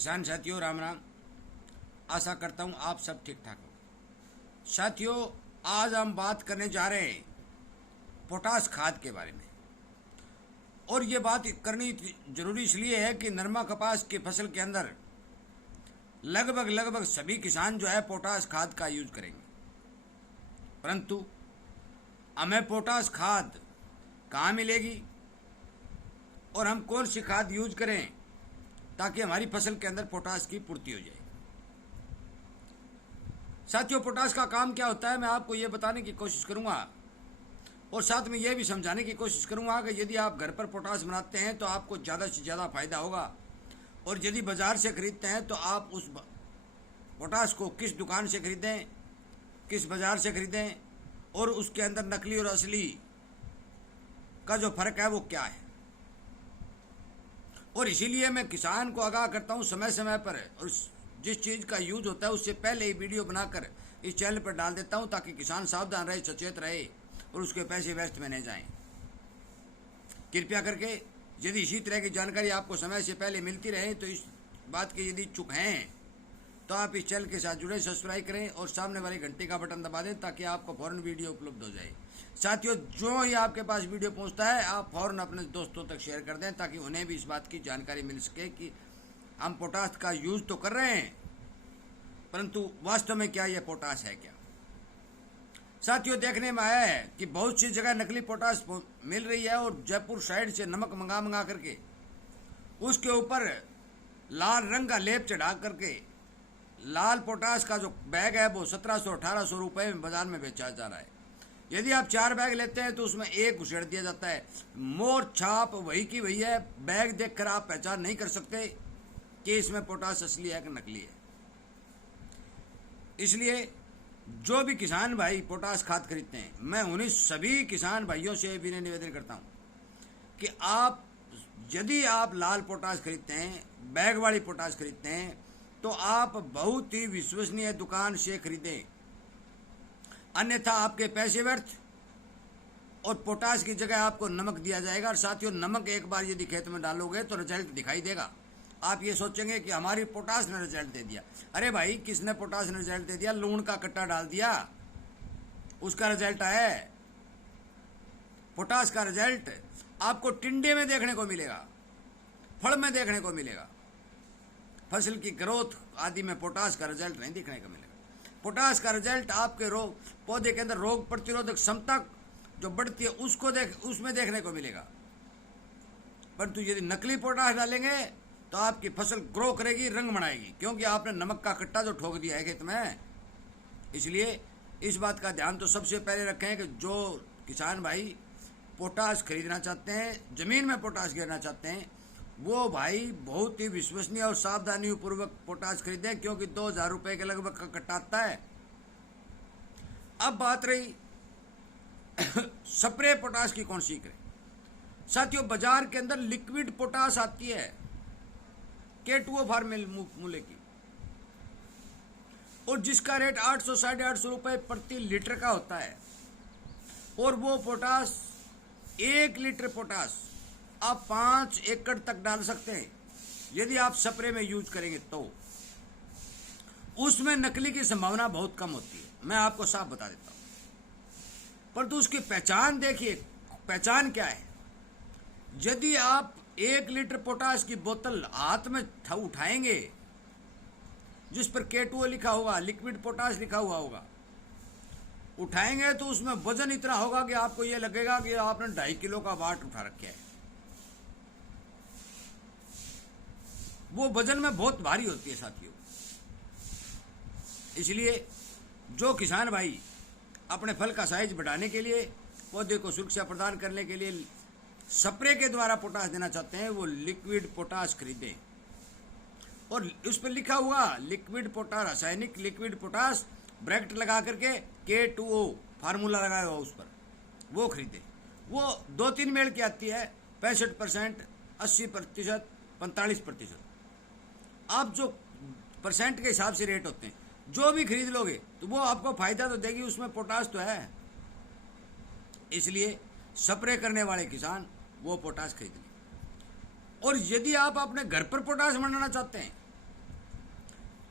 किसान साथियों, राम राम। आशा करता हूँ आप सब ठीक ठाक हो। साथियों, आज हम बात करने जा रहे हैं पोटास खाद के बारे में। और ये बात करनी जरूरी इसलिए है कि नरमा कपास की फसल के अंदर लगभग सभी किसान जो है पोटास खाद का यूज करेंगे। परंतु हमें पोटास खाद कहाँ मिलेगी और हम कौन सी खाद यूज करें ताकि हमारी फसल के अंदर पोटास की पूर्ति हो जाए। साथियों, पोटास का काम क्या होता है मैं आपको ये बताने की कोशिश करूंगा और साथ में ये भी समझाने की कोशिश करूंगा कि यदि आप घर पर पोटास बनाते हैं तो आपको ज़्यादा से ज़्यादा फायदा होगा, और यदि बाजार से खरीदते हैं तो आप उस पोटास को किस दुकान से खरीदें, किस बाजार से खरीदें, और उसके अंदर नकली और असली का जो फर्क है वो क्या है। और इसीलिए मैं किसान को आगाह करता हूँ समय समय पर, और जिस चीज़ का यूज होता है उससे पहले ही वीडियो बनाकर इस चैनल पर डाल देता हूँ ताकि किसान सावधान रहे, सचेत रहे और उसके पैसे वेस्ट में नहीं जाएं। कृपया करके यदि इसी तरह की जानकारी आपको समय से पहले मिलती रहे तो इस बात के यदि चुप हैं तो आप इस चैनल के साथ जुड़े, सब्सक्राइब करें और सामने वाले घंटे का बटन दबा दें ताकि आपको फौरन वीडियो उपलब्ध हो जाए। साथियों, जो ही आपके पास वीडियो पहुंचता है आप फौरन अपने दोस्तों तक शेयर कर दें ताकि उन्हें भी इस बात की जानकारी मिल सके कि हम पोटास का यूज तो कर रहे हैं परंतु वास्तव में क्या यह पोटास है क्या। साथियों, देखने में आया है कि बहुत सी जगह नकली पोटास मिल रही है और जयपुर साइड से नमक मंगा करके उसके ऊपर लाल रंग का लेप चढ़ा करके लाल पोटास का जो बैग है वो 1700-1800 रुपये में बाजार में बेचा जा रहा है। यदि आप 4 बैग लेते हैं तो उसमें एक घुसेड़ दिया जाता है। मोर छाप वही की वही है। बैग देखकर आप पहचान नहीं कर सकते कि इसमें पोटास असली है कि नकली है। इसलिए जो भी किसान भाई पोटास खाद खरीदते हैं, मैं उन्हीं सभी किसान भाइयों से विनय निवेदन करता हूं कि आप यदि आप लाल पोटास खरीदते हैं, बैग वाली पोटास खरीदते हैं तो आप बहुत ही विश्वसनीय दुकान से खरीदें, अन्यथा आपके पैसे व्यर्थ और पोटास की जगह आपको नमक दिया जाएगा। और साथियों, नमक एक बार यदि खेत में डालोगे तो रिजल्ट दिखाई देगा। आप ये सोचेंगे कि हमारी पोटास ने रिजल्ट दे दिया। अरे भाई, किसने पोटास ने रिजल्ट दे दिया? लूण का कट्टा डाल दिया, उसका रिजल्ट आया। पोटास का रिजल्ट आपको टिंडे में देखने को मिलेगा, फल में देखने को मिलेगा। फसल की ग्रोथ आदि में पोटास का रिजल्ट नहीं देखने को मिलेगा। पोटास का रिजल्ट आपके रोग पौधे के अंदर रोग प्रतिरोधक क्षमता जो बढ़ती है उसमें देखने को मिलेगा। परंतु यदि नकली पोटास डालेंगे तो आपकी फसल ग्रो करेगी, रंग बनाएगी, क्योंकि आपने नमक का कट्टा जो ठोक दिया है खेत में। इसलिए इस बात का ध्यान तो सबसे पहले रखें कि जो किसान भाई पोटास खरीदना चाहते हैं, जमीन में पोटास गिरना चाहते हैं, वो भाई बहुत ही विश्वसनीय और सावधानी पूर्वक पोटास खरीदें, क्योंकि 2000 रुपये के लगभग का कट्टा आता है। अब बात रही स्प्रे पोटास की, कौन सी करें। साथियों, बाजार के अंदर लिक्विड पोटास आती है K2O फार्मूले की, और जिसका रेट 800-850 रुपये प्रति लीटर का होता है। और वो पोटास 1 लीटर पोटास आप 5 एकड़ तक डाल सकते हैं यदि आप स्प्रे में यूज करेंगे तो। उसमें नकली की संभावना बहुत कम होती है, मैं आपको साफ बता देता हूं। परंतु उसकी पहचान देखिए, पहचान क्या है। यदि आप 1 लीटर पोटास की बोतल हाथ में उठाएंगे जिस पर K2O लिखा होगा, लिक्विड पोटास लिखा हुआ होगा, उठाएंगे तो उसमें वजन इतना होगा कि आपको यह लगेगा कि आपने 2.5 किलो का वाट उठा रखा है। वो वजन में बहुत भारी होती है साथियों। इसलिए जो किसान भाई अपने फल का साइज बढ़ाने के लिए, पौधे को सुरक्षा प्रदान करने के लिए स्प्रे के द्वारा पोटास देना चाहते हैं, वो लिक्विड पोटास खरीदें। और उस पर लिखा हुआ लिक्विड पोटास, रासायनिक लिक्विड पोटास ब्रैकेट लगा करके K2O फार्मूला लगाया हुआ उस पर, वो खरीदें। वो 2-3 मेल की आती है, 65%, 80%, 45%। आप जो परसेंट के हिसाब से रेट होते हैं, जो भी खरीद लोगे तो वो आपको फायदा तो देगी, उसमें पोटास तो है। इसलिए स्प्रे करने वाले किसान वो पोटास खरीद लें। और यदि आप अपने घर पर पोटास बनाना चाहते हैं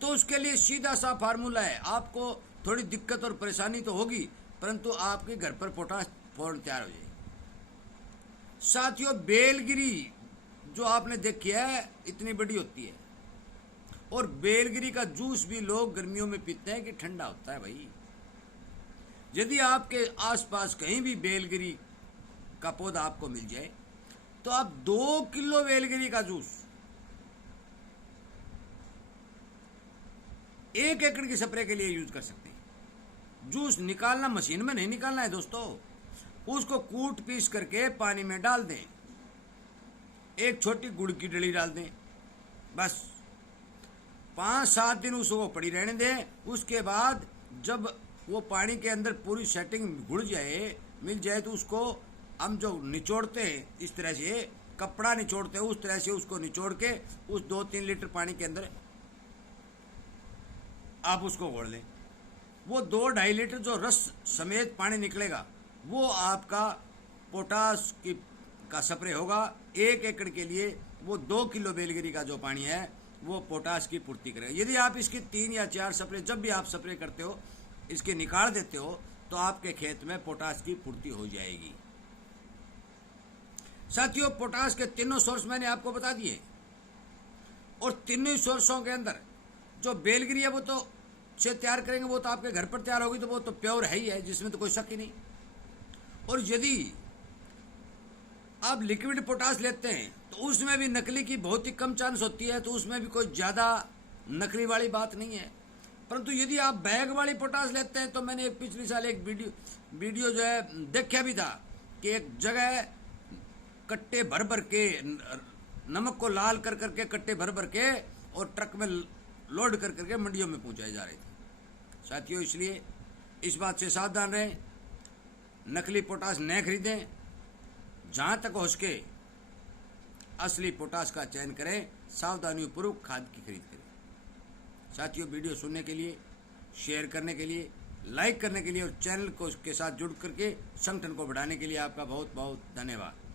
तो उसके लिए सीधा सा फार्मूला है। आपको थोड़ी दिक्कत और परेशानी तो होगी, परंतु आपके घर पर पोटाश फौरन तैयार हो जाएगी। साथियों, बेलगिरी जो आपने देखी है इतनी बड़ी होती है, और बेलगिरी का जूस भी लोग गर्मियों में पीते हैं कि ठंडा होता है भाई। यदि आपके आसपास कहीं भी बेलगिरी का पौधा आपको मिल जाए तो आप 2 किलो बेलगिरी का जूस 1 एकड़ की स्प्रे के लिए यूज कर सकते हैं। जूस निकालना मशीन में नहीं निकालना है दोस्तों, उसको कूट पीस करके पानी में डाल दें, एक छोटी गुड़ की डली डाल दें, बस 5-7 दिन उसको पड़ी रहने दें। उसके बाद जब वो पानी के अंदर पूरी सेटिंग घुल जाए, मिल जाए, तो उसको हम जो निचोड़ते हैं इस तरह से, कपड़ा निचोड़ते हैं उस तरह से उसको निचोड़ के उस 2-3 लीटर पानी के अंदर आप उसको घोल लें। वो 2-2.5 लीटर जो रस समेत पानी निकलेगा वो आपका पोटाश का स्प्रे होगा। 1 एकड़ के लिए वो 2 किलो बेलगिरी का जो पानी है वो पोटाश की पूर्ति करेगा। यदि आप इसकी 3 या 4 स्प्रे, जब भी आप स्प्रे करते हो इसके निकाल देते हो, तो आपके खेत में पोटाश की पूर्ति हो जाएगी। साथियों, पोटाश के तीनों सोर्स मैंने आपको बता दिए, और तीनों सोर्सों के अंदर जो बेलगिरी है वो तो से तैयार करेंगे, वो तो आपके घर पर तैयार होगी, तो वो तो प्योर है ही है, जिसमें तो कोई शक ही नहीं। और यदि आप लिक्विड पोटाश लेते हैं तो उसमें भी नकली की बहुत ही कम चांस होती है, तो उसमें भी कोई ज़्यादा नकली वाली बात नहीं है। परंतु यदि आप बैग वाली पोटाश लेते हैं, तो मैंने एक पिछले साल एक वीडियो जो है देखा भी था कि एक जगह कट्टे भर भर के नमक को लाल कर करके कट्टे भर भर के और ट्रक में लोड कर करके मंडियों में पहुंचाए जा रहे थे। साथियों, इसलिए इस बात से सावधान रहें, नकली पोटाश न खरीदें। जहां तक हो सके असली पोटाश का चयन करें, सावधानीपूर्वक खाद की खरीद करें। साथियों, वीडियो सुनने के लिए, शेयर करने के लिए, लाइक करने के लिए और चैनल को के साथ जुड़ करके संगठन को बढ़ाने के लिए आपका बहुत बहुत धन्यवाद।